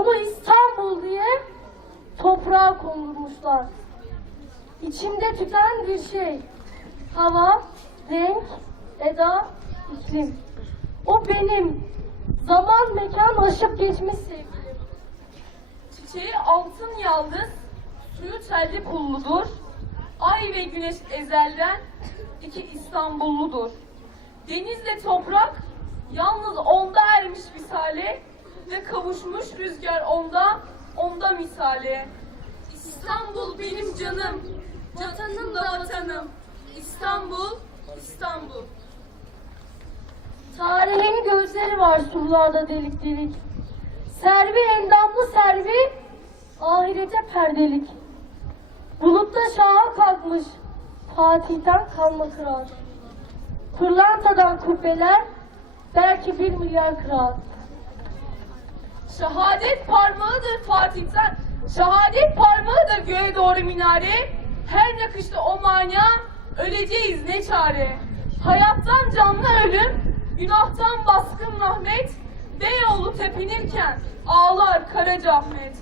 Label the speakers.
Speaker 1: Onu İstanbul diye toprağa kondurmuşlar. İçimde tüten bir şey. Hava, renk, eda, iklim. O benim. Zaman mekan aşıp geçmiş sevgilim.
Speaker 2: Çiçeği altın yaldız, suyu telli pulludur. Ay ve güneş ezelden iki İstanbulludur. Denizle toprak yalnız onda ermiş misale ve kavuşmuş rüzgar onda, onda misale. İstanbul benim canım, vatanım da vatanım. İstanbul, İstanbul.
Speaker 1: Tarihin gözleri var surlarda delik delik. Servi endamlı servi, ahirete perdelik. Bulutta şaha kalkmış, Fatih'ten kalma kral. Pırlantadan kubbeler, belki bir milyar kral.
Speaker 2: Şehadet parmağıdır Fatih'ten. Şehadet parmağıdır göğe doğru minare. Her nakışta o manya öleceğiz ne çare. Hayattan canlı ölüm, günahtan baskın rahmet. Beyoğlu tepinirken ağlar Karacaahmet.